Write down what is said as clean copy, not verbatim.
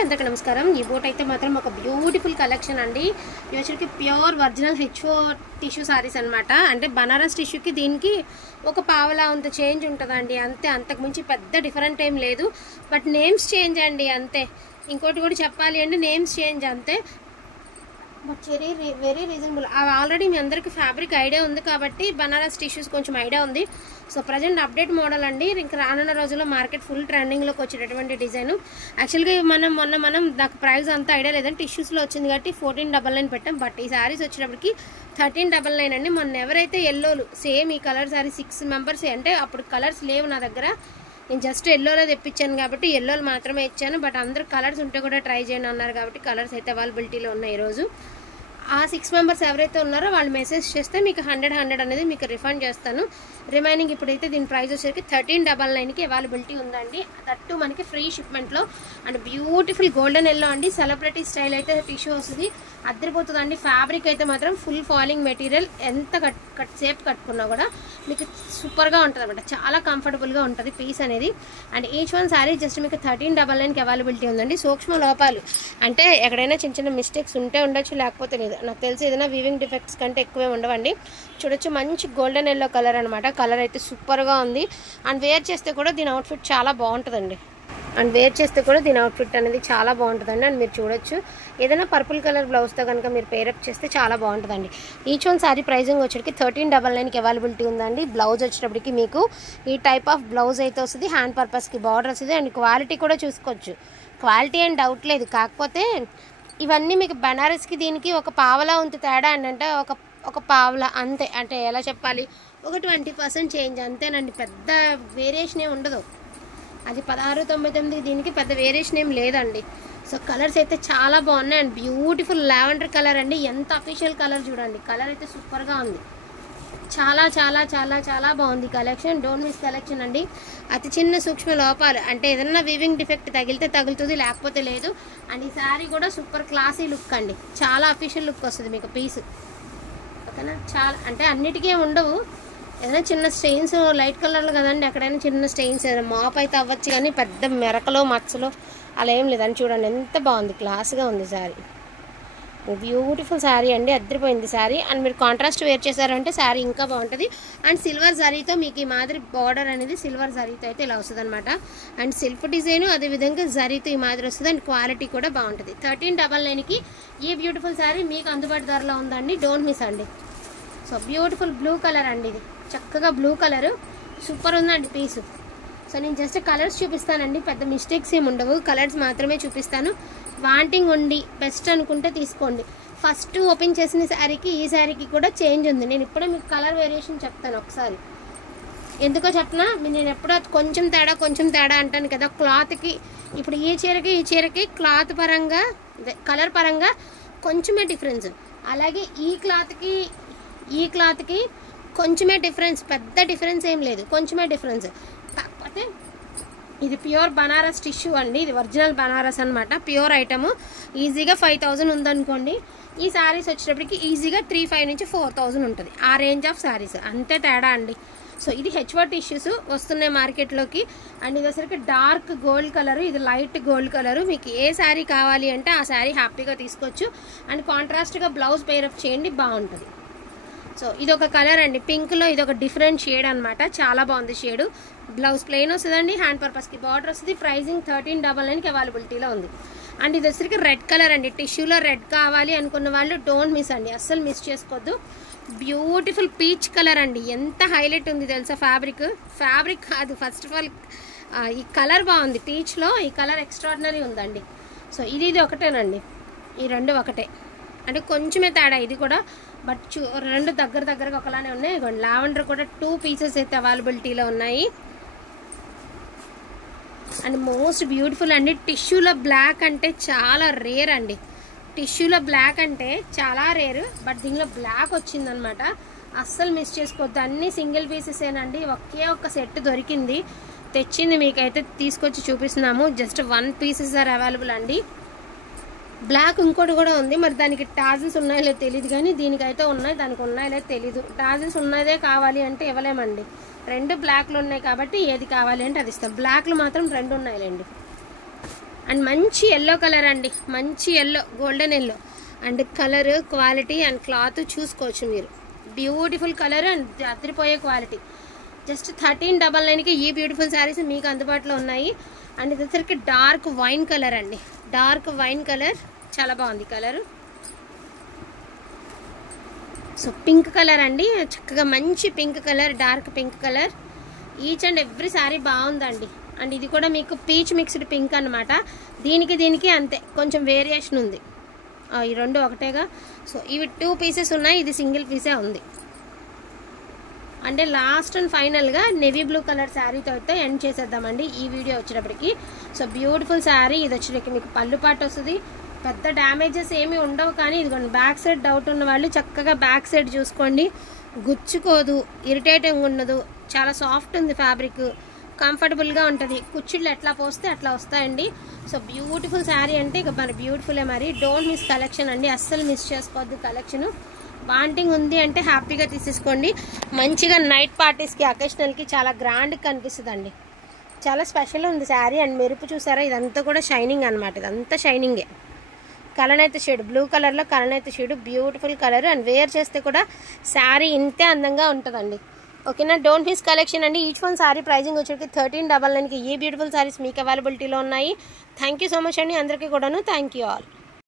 అందరికీ నమస్కారం। ఈ బోట్ అయితే మాత్రం ఒక బ్యూటిఫుల్ కలెక్షన్ అండి। ఇది వచ్చరికి pure original HO tissue saris అన్నమాట। అంటే బనారస్ టిష్యూకి దీనికి ఒక పావలా అంత చేంజ్ ఉంటుందండి, అంతే, అంతకు మించి పెద్ద డిఫరెంట్ ఏం లేదు। బట్ నేమ్స్ చేంజ్ అండి, అంతే। ఇంకోటి కూడా చెప్పాలి అంటే నేమ్స్ చేంజ్ అంతే, బట్ వెరీ రీజనబుల్। ఆల్రెడీ మీ అందరికి ఫ్యాబ్రిక్ ఐడియా ఉంది కాబట్టి బనారస్ టిష్యూస్ కొంచెం ఐడియా ఉంది। సో ప్రజెంట్ అప్డేట్ మోడల్ అండి, ఇంకా రానున్న రోజుల్లో మార్కెట్ ఫుల్ ట్రెండింగ్లోకి వచ్చేటటువంటి డిజైన్। యాక్చువల్గా మనం నాకు ప్రైస్ అంతా ఐడియా లేదండి, టిష్యూస్లో వచ్చింది కాబట్టి 1499 పెట్టాం। బట్ ఈ శారీస్ వచ్చేటప్పటికి 1399 అండి। మొన్న ఎవరైతే ఎల్లోలు సేమ్ ఈ కలర్ శారీ 6 మెంబర్స్, అంటే అప్పుడు కలర్స్ లేవు నా దగ్గర, నేను జస్ట్ ఎల్లోలో తెప్పించాను కాబట్టి ఎల్లోలు మాత్రమే ఇచ్చాను। బట్ అందరు కలర్స్ ఉంటే కూడా ట్రై చేయండి అన్నారు కాబట్టి కలర్స్ అయితే అవైలబిలిటీలో ఉన్నాయి ఈరోజు। ఆ 6 మెంబర్స్ ఎవరైతే ఉన్నారో వాళ్ళు మెసేజ్ చేస్తే మీకు 100 అనేది మీకు రిఫండ్ చేస్తాను। రిమైనింగ్ ఇప్పుడైతే దీని ప్రైస్ వచ్చేసరికి 1399కి అవైలబిలిటీ ఉందండి, దట్టు మనకి ఫ్రీ షిప్మెంట్లో। అండ్ బ్యూటిఫుల్ గోల్డెన్ ఎల్లో అండి, సెలబ్రిటీ స్టైల్ అయితే టిష్యూ వస్తుంది, అద్దరిపోతుందండి। ఫ్యాబ్రిక్ అయితే మాత్రం ఫుల్ ఫాలింగ్ మెటీరియల్, ఎంత సేపు కట్టుకున్నా కూడా మీకు సూపర్గా ఉంటుంది అనమాట, చాలా కంఫర్టబుల్గా ఉంటుంది పీస్ అనేది। And each one sari just మీకు 1399కి అవైలబిలిటీ ఉందండి। సూక్ష్మ లోపాలు అంటే ఎక్కడైనా చిన్న చిన్న మిస్టేక్స్ ఉంటే ఉండొచ్చు, లేకపోతే లేదు, నాకు తెలిసి ఏదైనా వీవింగ్ డిఫెక్ట్స్ కంటే ఎక్కువే ఉండవండి। చూడొచ్చు మంచి గోల్డెన్ ఎల్లో కలర్ అనమాట, కలర్ అయితే సూపర్గా ఉంది। అండ్ వేర్ చేస్తే కూడా దీని అవుట్ఫిట్ చాలా బాగుంటుందండి, అనేది చాలా బాగుంటుందండి। అండ్ మీరు చూడొచ్చు ఏదైనా పర్పుల్ కలర్ బ్లౌజ్తో కనుక మీరు పేరప్ చేస్తే చాలా బాగుంటుందండి। ఈచ్ వన్ శారీ ప్రైజింగ్ వచ్చేటికి 1399కి అవైలబిలిటీ ఉందండి। బ్లౌజ్ వచ్చేటప్పటికి మీకు ఈ టైప్ ఆఫ్ బ్లౌజ్ అయితే వస్తుంది, హ్యాండ్ పర్పస్కి బార్డర్ వస్తుంది। అండ్ క్వాలిటీ కూడా చూసుకోవచ్చు, క్వాలిటీ అండ్ డౌట్ లేదు। కాకపోతే ఇవన్నీ మీకు బనారస్కి దీనికి ఒక పావలా ఉంది తేడా అని, అంటే ఒక పావలా అంతే, అంటే ఎలా చెప్పాలి, ఒక 20% చేంజ్ అంతేనండి, పెద్ద వేరియేషన్ ఏమి ఉండదు। అది 1699 దీనికి పెద్ద వేరియేషన్ ఏం లేదండి। సో కలర్స్ అయితే చాలా బాగున్నాయి, అండ్ బ్యూటిఫుల్ లావెండర్ కలర్ అండి, ఎంత అఫీషియల్ కలర్ చూడండి, కలర్ అయితే సూపర్గా ఉంది, చాలా చాలా చాలా చాలా బాగుంది కలెక్షన్। డోంట్ మిస్ కలెక్షన్ అండి। అతి చిన్న సూక్ష్మ లోపాలు అంటే ఏదన్నా వీవింగ్ డిఫెక్ట్ తగిలితే తగులుతుంది, లేకపోతే లేదు। అండ్ ఈ శారీ కూడా సూపర్ క్లాసీ లుక్ అండి, చాలా అఫీషియల్ లుక్ వస్తుంది మీకు పీస్, ఓకేనా। చాలా అంటే అన్నిటికీ ఉండవు, ఏదైనా చిన్న స్టెయిన్స్ లైట్ కలర్లో కదండి, ఎక్కడైనా చిన్న స్టెయిన్స్ ఏదైనా మాప్ అయితే అవ్వచ్చు, కానీ పెద్ద మెరకలో మచ్చలో అలా ఏం లేదని చూడండి, ఎంత బాగుంది, క్లాస్గా ఉంది శారీ, బ్యూటిఫుల్ శారీ అండి, అద్దరిపోయింది శారీ। అండ్ మీరు కాంట్రాస్ట్ వేర్ చేశారంటే శారీ ఇంకా బాగుంటుంది। అండ్ సిల్వర్ జరీతో మీకు ఈ మాదిరి బార్డర్ అనేది సిల్వర్ జరీతో అయితే ఇలా వస్తుంది అనమాట। అండ్ సెల్ఫ్ డిజైన్ అదేవిధంగా జరీతో ఈ మాదిరి వస్తుంది, అండ్ క్వాలిటీ కూడా బాగుంటుంది। 1399కి ఈ బ్యూటిఫుల్ శారీ మీకు అందుబాటు ధరలో ఉందండి, డోంట్ మిస్ అండి। సో బ్యూటిఫుల్ బ్లూ కలర్ అండి, ఇది చక్కగా బ్లూ కలరు సూపర్ ఉందండి పీసు। సో నేను జస్ట్ కలర్స్ చూపిస్తానండి, పెద్ద మిస్టేక్స్ ఏమి ఉండవు, కలర్స్ మాత్రమే చూపిస్తాను। వాంటింగ్ ఉండి బెస్ట్ అనుకుంటే తీసుకోండి। ఫస్ట్ ఓపెన్ చేసిన శారీకి ఈ శారీకి కూడా చేంజ్ ఉంది, నేను ఇప్పుడే మీకు కలర్ వేరియేషన్ చెప్తాను ఒకసారి, ఎందుకో చెప్పనా, నేను ఎప్పుడో కొంచెం తేడా అంటాను కదా క్లాత్కి। ఇప్పుడు ఈ చీరకి క్లాత్ పరంగా కలర్ పరంగా కొంచెమే డిఫరెన్స్, అలాగే ఈ క్లాత్కి కొంచెమే డిఫరెన్స్, పెద్ద డిఫరెన్స్ ఏం లేదు, కొంచెమే డిఫరెన్స్। కాకపోతే ఇది ప్యూర్ బనారస్ టిష్యూ అండి, ఇది ఒరిజినల్ బనారస్ అనమాట, ప్యూర్ ఐటమ్। ఈజీగా 5000 ఉందనుకోండి, ఈ శారీస్ వచ్చేటప్పటికి ఈజీగా 3500 నుంచి 4000 ఉంటుంది, ఆ రేంజ్ ఆఫ్ శారీస్, అంతే తేడా అండి। సో ఇది హెచ్ఓ టిష్యూస్ వస్తున్నాయి మార్కెట్లోకి। అండ్ ఇది వచ్చరికి డార్క్ గోల్డ్ కలర్, ఇది లైట్ గోల్డ్ కలర్, మీకు ఏ శారీ కావాలి అంటే ఆ శారీ హ్యాపీగా తీసుకోవచ్చు। అండ్ కాంట్రాస్ట్గా బ్లౌజ్ పేరప్ చేయండి, బాగుంటుంది। సో ఇది ఒక కలర్ అండి, పింక్లో ఇది ఒక డిఫరెంట్ షేడ్ అనమాట, చాలా బాగుంది షేడు। బ్లౌజ్ ప్లెయిన్ వస్తుందండి, హ్యాండ్ పర్పస్కి బార్డర్ వస్తుంది, ప్రైజింగ్ 1399కి అవైలబిలిటీలో ఉంది। అండ్ ఇది వచ్చరికి రెడ్ కలర్ అండి, టిష్యూలో రెడ్ కావాలి అనుకున్న వాళ్ళు డోంట్ మిస్ అండి, అస్సలు మిస్ చేసుకోవద్దు। బ్యూటిఫుల్ పీచ్ కలర్ అండి, ఎంత హైలైట్ ఉంది తెలుసా, ఫ్యాబ్రిక్ కాదు, ఫస్ట్ ఆఫ్ ఆల్ ఈ కలర్ బాగుంది, పీచ్లో ఈ కలర్ ఎక్స్ట్రాడినరీ ఉందండి। సో ఇది ఒకటేనండి, ఈ రెండు ఒకటే, అంటే కొంచెమే తేడా ఇది కూడా, బట్ రెండు దగ్గరగా ఒకలానే ఉన్నాయి। లావెండర్ కూడా 2 పీసెస్ అయితే అవైలబిలిటీలో ఉన్నాయి। అండ్ మోస్ట్ బ్యూటిఫుల్ అండి, టిష్యూలో బ్లాక్ అంటే చాలా రేర్ అండి, బట్ దీనిలో బ్లాక్ వచ్చిందనమాట, అస్సలు మిస్ చేసుకోవద్దు, అన్ని సింగిల్ పీసెసేనండి, ఒకే ఒక్క సెట్ దొరికింది, తెచ్చింది మీకైతే తీసుకొచ్చి చూపిస్తున్నాము, జస్ట్ 1 పీసెస్ ఆర్ అవైలబుల్ అండి। బ్లాక్ ఇంకోటి కూడా ఉంది, మరి దానికి టాజిల్స్ ఉన్నాయో లేదో తెలియదు, కానీ దీనికైతే ఉన్నాయి, దానికి ఉన్నాయో లేదో తెలీదు। టాజిల్స్ ఉన్నదే కావాలి అంటే ఇవ్వలేమండి, 2 బ్లాక్లు ఉన్నాయి కాబట్టి ఏది కావాలి అంటే అది ఇస్తాం, బ్లాక్లు మాత్రం 2 ఉన్నాయిలేండి। అండ్ మంచి ఎల్లో కలర్ అండి, మంచి yellow, golden yellow. And colour quality and cloth చూసుకోవచ్చు మీరు. బ్యూటిఫుల్ కలర్ అండ్ అదిరిపోయే క్వాలిటీ. జస్ట్ 1399కి ఈ బ్యూటిఫుల్ శారీస్ మీకు అందుబాటులో ఉన్నాయి. అండ్ ఇది వచ్చరికి డార్క్ వైన్ కలర్ అండి, డార్క్ వైన్ కలర్, చాలా బాగుంది కలర్. సో పింక్ కలర్ అండి, చక్కగా మంచి pink colour, dark pink colour. Each and every sari బాగుందండి. అండ్ ఇది కూడా మీకు పీచ్ మిక్స్డ్ పింక్ అనమాట. దీనికి అంతే, కొంచెం వేరియేషన్ ఉంది. ఈ రెండు ఒకటేగా. సో ఇవి 2 పీసెస్ ఉన్నాయి, ఇది సింగిల్ పీసే ఉంది. అంటే లాస్ట్ అండ్ ఫైనల్గా నెవీ బ్లూ కలర్ శారీతో అయితే ఎండ్ చేసేద్దామండి ఈ వీడియో వచ్చేటప్పటికి. సో బ్యూటిఫుల్ శారీ ఇది వచ్చేటప్పటికి మీకు పళ్ళు పాటు వస్తుంది. పెద్ద డ్యామేజెస్ ఏమీ ఉండవు, కానీ ఇదిగోండి బ్యాక్ సైడ్ డౌట్ ఉన్న వాళ్ళు చక్కగా బ్యాక్ సైడ్ చూసుకోండి. గుచ్చుకోదు, ఇరిటేటింగ్ ఉండదు, చాలా సాఫ్ట్ ఉంది ఫ్యాబ్రిక్, కంఫర్టబుల్గా ఉంటుంది. కుచ్చిళ్ళు ఎట్లా పోస్తే అట్లా వస్తాయండి. సో బ్యూటిఫుల్ శారీ అంటే ఇక మన బ్యూటిఫుల్లే మరి. డోంట్ మిస్ కలెక్షన్ అండి, అస్సలు మిస్ చేసుకోవద్దు కలెక్షను. వాంటింగ్ ఉంది అంటే హ్యాపీగా తీసేసుకోండి. మంచిగా నైట్ పార్టీస్కి, అకేషనల్కి చాలా గ్రాండ్గా కనిపిస్తుందండి. చాలా స్పెషల్ ఉంది శారీ. అండ్ మెరుపు చూసారా, ఇదంతా కూడా షైనింగ్ అనమాట, ఇదంతా షైనింగే. కలనైతే షేడ్, బ్లూ కలర్లో కలనైతే shade, beautiful colour. And wear చేస్తే కూడా శారీ ఇంతే అందంగా ఉంటుందండి. ఓకేనా, డోంట్ మిస్ కలెక్షన్ అండి. ఈచ్ వన్ శారీ ప్రైజింగ్ వచ్చేసి 1399కి ఈ బ్యూటిఫుల్ శారీస్ మీకు అవైలబిలిటీలో ఉన్నాయి. థ్యాంక్ యూ సో మచ్ అండి అందరికీ కూడాను. Thank you all.